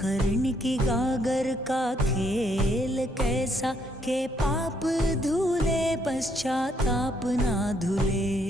कर्ण की गागर का खेल कैसा, के पाप धुले पश्चाताप ना धुले।